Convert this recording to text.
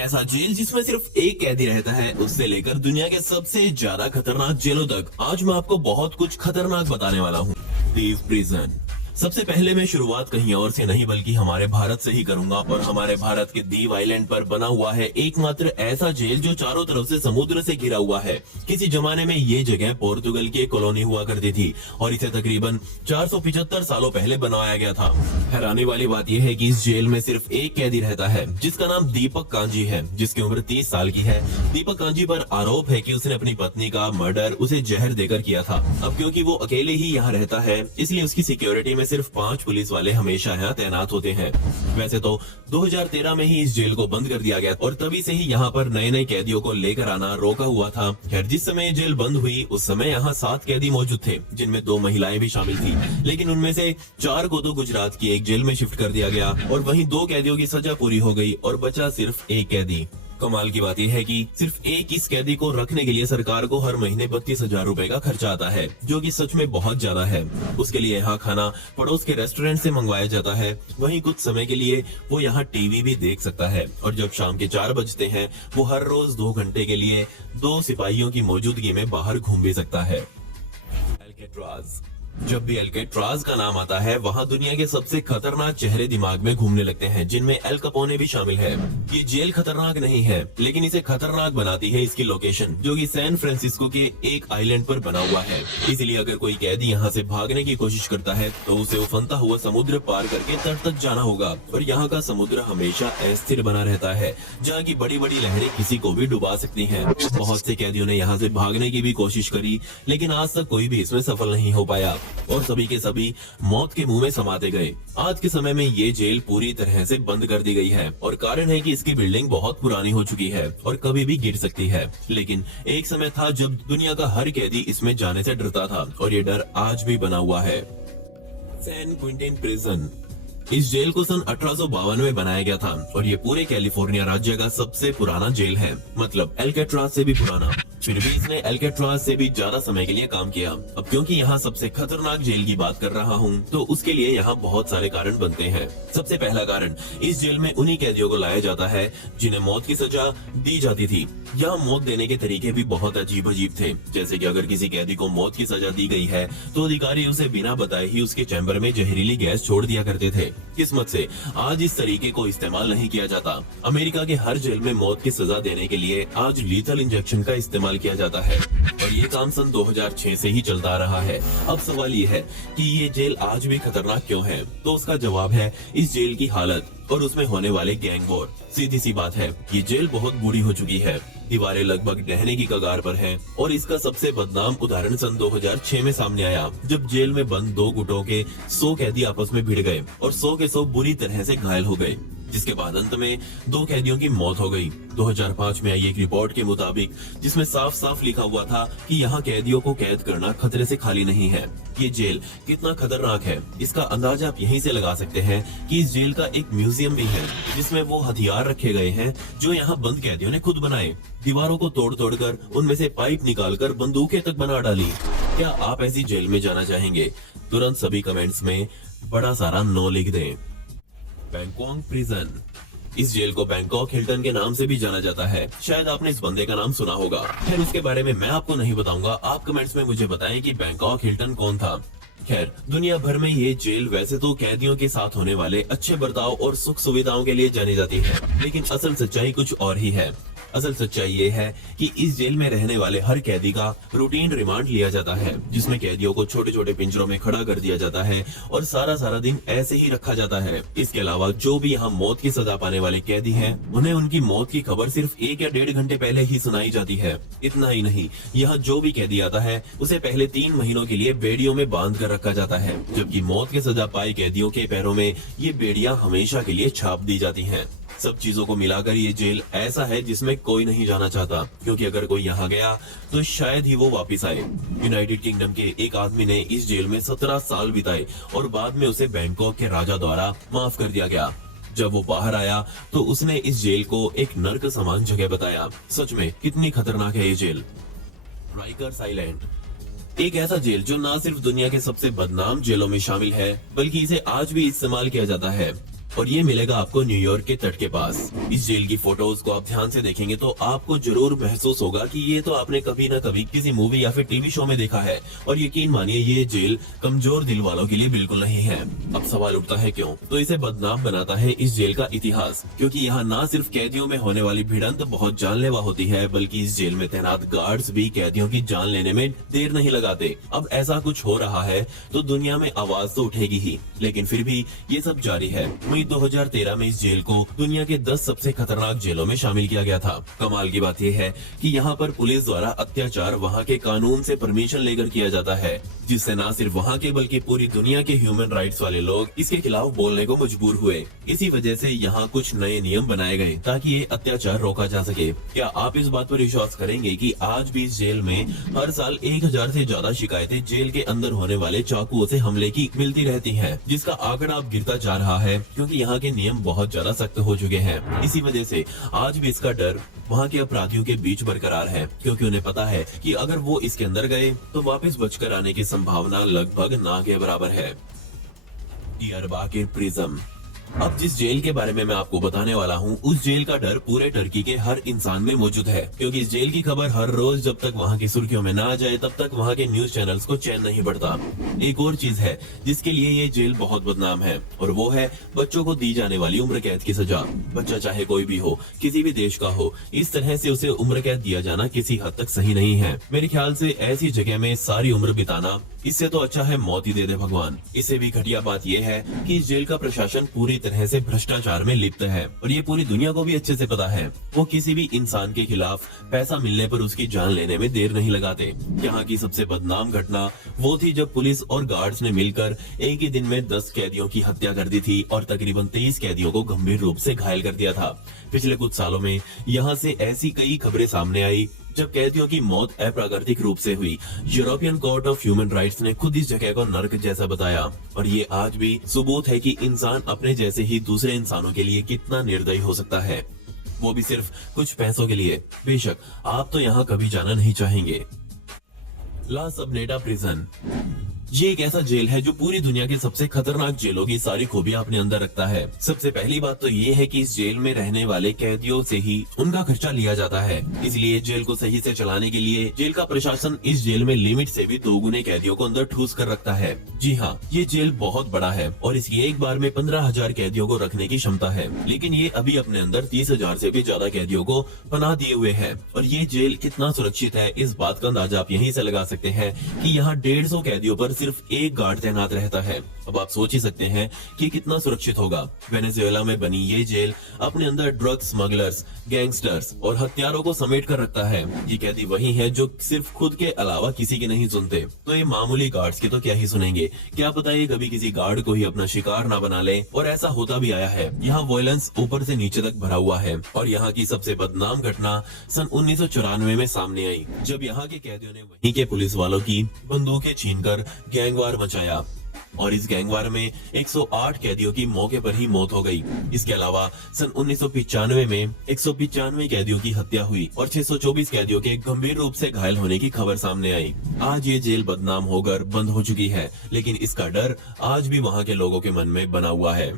ऐसा जेल जिसमें सिर्फ एक कैदी रहता है, उससे लेकर दुनिया के सबसे ज्यादा खतरनाक जेलों तक, आज मैं आपको बहुत कुछ खतरनाक बताने वाला हूँ। दीव प्रिजन। सबसे पहले मैं शुरुआत कहीं और से नहीं बल्कि हमारे भारत से ही करूंगा और हमारे भारत के दीव आइलैंड पर बना हुआ है एकमात्र ऐसा जेल जो चारों तरफ से समुद्र से घिरा हुआ है। किसी जमाने में ये जगह पोर्तुगल की एक कॉलोनी हुआ करती थी और इसे तकरीबन 475 सालों पहले बनाया गया था। हैरानी वाली बात यह है कि इस जेल में सिर्फ एक कैदी रहता है जिसका नाम दीपक कांजी है, जिसकी उम्र 30 साल की है। दीपक कांजी पर आरोप है कि उसने अपनी पत्नी का मर्डर उसे जहर देकर किया था। अब क्योंकि वो अकेले ही यहाँ रहता है इसलिए उसकी सिक्योरिटी में सिर्फ 5 पुलिस वाले हमेशा यहाँ तैनात होते हैं। वैसे तो 2013 में ही इस जेल को बंद कर दिया गया और तभी से ही यहाँ पर नए नए कैदियों को लेकर आना रोका हुआ था। खैर, जिस समय ये जेल बंद हुई उस समय यहाँ 7 कैदी मौजूद थे जिनमें 2 महिलाएं भी शामिल थी, लेकिन उनमें से 4 को तो गुजरात की एक जेल में शिफ्ट कर दिया गया और वहीं 2 कैदियों की सजा पूरी हो गई और बचा सिर्फ एक कैदी। कमाल की बात यह है कि सिर्फ एक इस कैदी को रखने के लिए सरकार को हर महीने 32,000 रुपए का खर्चा आता है, जो कि सच में बहुत ज्यादा है। उसके लिए यहाँ खाना पड़ोस के रेस्टोरेंट से मंगवाया जाता है। वहीं कुछ समय के लिए वो यहाँ टीवी भी देख सकता है और जब शाम के 4 बजते हैं वो हर रोज 2 घंटे के लिए 2 सिपाहियों की मौजूदगी में बाहर घूम भी सकता है। अल्केट्राज। जब भी अल्केट्राज का नाम आता है वहाँ दुनिया के सबसे खतरनाक चेहरे दिमाग में घूमने लगते हैं, जिनमें एल कपोने भी शामिल है। ये जेल खतरनाक नहीं है लेकिन इसे खतरनाक बनाती है इसकी लोकेशन, जो कि सैन फ्रांसिस्को के एक आइलैंड पर बना हुआ है। इसलिए अगर कोई कैदी यहाँ से भागने की कोशिश करता है तो उसे उफनता हुआ समुद्र पार करके तट तक जाना होगा। और यहाँ का समुद्र हमेशा अस्थिर बना रहता है, जहाँ की बड़ी बड़ी लहरें किसी को भी डुबा सकती है। बहुत से कैदियों ने यहाँ से भागने की भी कोशिश करी लेकिन आज तक कोई भी इसमें सफल नहीं हो पाया और सभी के सभी मौत के मुंह में समाते गए। आज के समय में ये जेल पूरी तरह से बंद कर दी गई है और कारण है कि इसकी बिल्डिंग बहुत पुरानी हो चुकी है और कभी भी गिर सकती है। लेकिन एक समय था जब दुनिया का हर कैदी इसमें जाने से डरता था और ये डर आज भी बना हुआ है। San Quentin prison. इस जेल को सन 1852 में बनाया गया था और ये पूरे कैलिफोर्निया राज्य का सबसे पुराना जेल है, मतलब अल्केट्राज से भी पुराना। फिर भी इसने अल्केट्राज से भी ज्यादा समय के लिए काम किया। अब क्योंकि यहाँ सबसे खतरनाक जेल की बात कर रहा हूँ तो उसके लिए यहाँ बहुत सारे कारण बनते हैं। सबसे पहला कारण, इस जेल में उन्हीं कैदियों को लाया जाता है जिन्हें मौत की सजा दी जाती थी। यहाँ मौत देने के तरीके भी बहुत अजीब अजीब थे, जैसे कि अगर किसी कैदी को मौत की सजा दी गई है तो अधिकारी उसे बिना बताए ही उसके चैम्बर में जहरीली गैस छोड़ दिया करते थे। किस्मत से आज इस तरीके को इस्तेमाल नहीं किया जाता। अमेरिका के हर जेल में मौत की सजा देने के लिए आज लीथल इंजेक्शन का इस्तेमाल किया जाता है और ये काम सन 2006 से ही चलता आ रहा है। अब सवाल ये है कि ये जेल आज भी खतरनाक क्यों है, तो उसका जवाब है इस जेल की हालत और उसमें होने वाले गैंग वॉर। सीधी सी बात है, ये जेल बहुत बुरी हो चुकी है। दीवारें लगभग ढहने की कगार पर हैं और इसका सबसे बदनाम उदाहरण सन 2006 में सामने आया, जब जेल में बंद 2 गुटों के 100 कैदी आपस में भिड़ गए और 100 के 100 बुरी तरह से घायल हो गए, जिसके बाद अंत में 2 कैदियों की मौत हो गई। 2005 में आई एक रिपोर्ट के मुताबिक, जिसमें साफ साफ लिखा हुआ था कि यहाँ कैदियों को कैद करना खतरे से खाली नहीं है। ये जेल कितना खतरनाक है इसका अंदाजा आप यहीं से लगा सकते हैं कि इस जेल का एक म्यूजियम भी है जिसमें वो हथियार रखे गए हैं जो यहाँ बंद कैदियों ने खुद बनाए। दीवारों को तोड़ तोड़ कर उनमें से पाइप निकालकर बंदूकें तक बना डाली। क्या आप ऐसी जेल में जाना चाहेंगे? तुरंत सभी कमेंट्स में बड़ा सारा नो लिख दें। Bangkok prison. इस जेल को बैंकॉक हिल्टन के नाम से भी जाना जाता है। शायद आपने इस बंदे का नाम सुना होगा। खैर, उसके बारे में मैं आपको नहीं बताऊंगा, आप कमेंट्स में मुझे बताएं कि बैंकॉक हिल्टन कौन था। खैर, दुनिया भर में ये जेल वैसे तो कैदियों के साथ होने वाले अच्छे बर्ताव और सुख सुविधाओं के लिए जानी जाती है, लेकिन असल सच्चाई कुछ और ही है। असल सच्चाई ये है कि इस जेल में रहने वाले हर कैदी का रूटीन रिमांड लिया जाता है, जिसमें कैदियों को छोटे छोटे पिंजरों में खड़ा कर दिया जाता है और सारा दिन ऐसे ही रखा जाता है। इसके अलावा जो भी यहाँ मौत की सजा पाने वाले कैदी हैं, उन्हें उनकी मौत की खबर सिर्फ 1 या 1.5 घंटे पहले ही सुनाई जाती है। इतना ही नहीं, यहाँ जो भी कैदी आता है उसे पहले 3 महीनों के लिए बेड़ियों में बांध कर रखा जाता है, जबकि मौत की सजा पाए कैदियों के पैरों में ये बेड़ियां हमेशा के लिए छाप दी जाती हैं। सब चीजों को मिलाकर ये जेल ऐसा है जिसमें कोई नहीं जाना चाहता, क्योंकि अगर कोई यहाँ गया तो शायद ही वो वापस आए। यूनाइटेड किंगडम के एक आदमी ने इस जेल में 17 साल बिताए और बाद में उसे बैंकॉक के राजा द्वारा माफ कर दिया गया। जब वो बाहर आया तो उसने इस जेल को एक नर्क समान जगह बताया। सच में कितनी खतरनाक है ये जेल। राइकर्स आइलैंड। एक ऐसा जेल जो ना सिर्फ दुनिया के सबसे बदनाम जेलों में शामिल है, बल्कि इसे आज भी इस्तेमाल किया जाता है। और ये मिलेगा आपको न्यूयॉर्क के तट के पास। इस जेल की फोटोज को आप ध्यान से देखेंगे तो आपको जरूर महसूस होगा कि ये तो आपने कभी ना कभी किसी मूवी या फिर टीवी शो में देखा है। और यकीन मानिए ये जेल कमजोर दिल वालों के लिए बिल्कुल नहीं है। अब सवाल उठता है क्यों? तो इसे बदनाम बनाता है इस जेल का इतिहास, क्योंकि यहाँ न सिर्फ कैदियों में होने वाली भिड़ंत बहुत जानलेवा होती है, बल्कि इस जेल में तैनात गार्ड्स भी कैदियों की जान लेने में देर नहीं लगाते। अब ऐसा कुछ हो रहा है तो दुनिया में आवाज तो उठेगी ही, लेकिन फिर भी ये सब जारी है। मई 2013 में इस जेल को दुनिया के 10 सबसे खतरनाक जेलों में शामिल किया गया था। कमाल की बात यह है कि यहाँ पर पुलिस द्वारा अत्याचार वहाँ के कानून से परमिशन लेकर किया जाता है, जिससे न सिर्फ वहाँ के बल्कि पूरी दुनिया के ह्यूमन राइट्स वाले लोग इसके खिलाफ बोलने को मजबूर हुए। इसी वजह से यहाँ कुछ नए नियम बनाए गए ताकि ये अत्याचार रोका जा सके। क्या आप इस बात पर विश्वास करेंगे कि आज भी इस जेल में हर साल 1000 से ज्यादा शिकायतें जेल के अंदर होने वाले चाकुओं से हमले की मिलती रहती हैं, जिसका आंकड़ा अब गिरता जा रहा है क्योंकि यहाँ के नियम बहुत ज्यादा सख्त हो चुके हैं। इसी वजह से आज भी इसका डर वहाँ के अपराधियों के बीच बरकरार है, क्योंकि उन्हें पता है कि अगर वो इसके अंदर गए तो वापस बचकर आने की संभावना लगभग ना के बराबर है। डियरबाकर प्रिज्म। अब जिस जेल के बारे में मैं आपको बताने वाला हूँ, उस जेल का डर पूरे टर्की के हर इंसान में मौजूद है, क्योंकि इस जेल की खबर हर रोज जब तक वहाँ की सुर्खियों में ना आ जाए तब तक वहाँ के न्यूज चैनल्स को चैन नहीं पड़ता। एक और चीज है जिसके लिए ये जेल बहुत बदनाम है, और वो है बच्चों को दी जाने वाली उम्र कैद की सजा। बच्चा चाहे कोई भी हो, किसी भी देश का हो, इस तरह से उसे उम्र कैद दिया जाना किसी हद तक सही नहीं है। मेरे ख्याल से ऐसी जगह में सारी उम्र बिताना, इससे तो अच्छा है मौत ही दे दे भगवान। इससे भी घटिया बात यह है कि इस जेल का प्रशासन पूरी तरह से भ्रष्टाचार में लिप्त है, और ये पूरी दुनिया को भी अच्छे से पता है। वो किसी भी इंसान के खिलाफ पैसा मिलने पर उसकी जान लेने में देर नहीं लगाते। यहाँ की सबसे बदनाम घटना वो थी जब पुलिस और गार्ड्स ने मिलकर एक ही दिन में 10 कैदियों की हत्या कर दी थी और तकरीबन 23 कैदियों को गंभीर रूप से घायल कर दिया था। पिछले कुछ सालों में यहाँ से ऐसी कई खबरें सामने आई जब कैदियों की मौत अप्राकृतिक रूप से हुई। European court of human rights ने खुद इस जगह को नर्क जैसा बताया, और ये आज भी सबूत है कि इंसान अपने जैसे ही दूसरे इंसानों के लिए कितना निर्दयी हो सकता है, वो भी सिर्फ कुछ पैसों के लिए। बेशक आप तो यहाँ कभी जाना नहीं चाहेंगे। ला सबनेटा प्रिजन। ये एक ऐसा जेल है जो पूरी दुनिया के सबसे खतरनाक जेलों की सारी खूबियां अपने अंदर रखता है। सबसे पहली बात तो ये है कि इस जेल में रहने वाले कैदियों से ही उनका खर्चा लिया जाता है, इसलिए जेल को सही से चलाने के लिए जेल का प्रशासन इस जेल में लिमिट से भी 2 गुने कैदियों को अंदर ठूस कर रखता है। जी हाँ, ये जेल बहुत बड़ा है और इसकी एक बार में 15,000 कैदियों को रखने की क्षमता है, लेकिन ये अभी अपने अंदर 30,000 से भी ज्यादा कैदियों को पनाह दिए हुए है। और ये जेल कितना सुरक्षित है, इस बात का अंदाजा आप यहीं से लगा सकते हैं कि यहाँ 150 कैदियों पर सिर्फ एक गार्ड तैनात रहता है। अब आप सोच ही सकते हैं कि कितना सुरक्षित होगा। वेनेजुएला में बनी ये जेल अपने अंदर ड्रग स्मगलर्स, गैंगस्टर्स और हत्यारों को समेट कर रखता है। ये कैदी वही है जो सिर्फ खुद के अलावा किसी की नहीं सुनते, तो ये मामूली गार्ड्स की तो क्या ही सुनेंगे। क्या पता ये कभी किसी गार्ड को ही अपना शिकार ना बना ले, और ऐसा होता भी आया है। यहाँ वायलेंस ऊपर से नीचे तक भरा हुआ है, और यहाँ की सबसे बदनाम घटना सन 1994 में सामने आई, जब यहाँ के कैदियों ने वहीं के पुलिस वालों की बंदूकें छीनकर गैंगवार मचाया, और इस गैंगवार में 108 कैदियों की मौके पर ही मौत हो गई। इसके अलावा सन 1995 में 195 कैदियों की हत्या हुई और 624 कैदियों के गंभीर रूप से घायल होने की खबर सामने आई। आज ये जेल बदनाम होकर बंद हो चुकी है, लेकिन इसका डर आज भी वहाँ के लोगों के मन में बना हुआ है।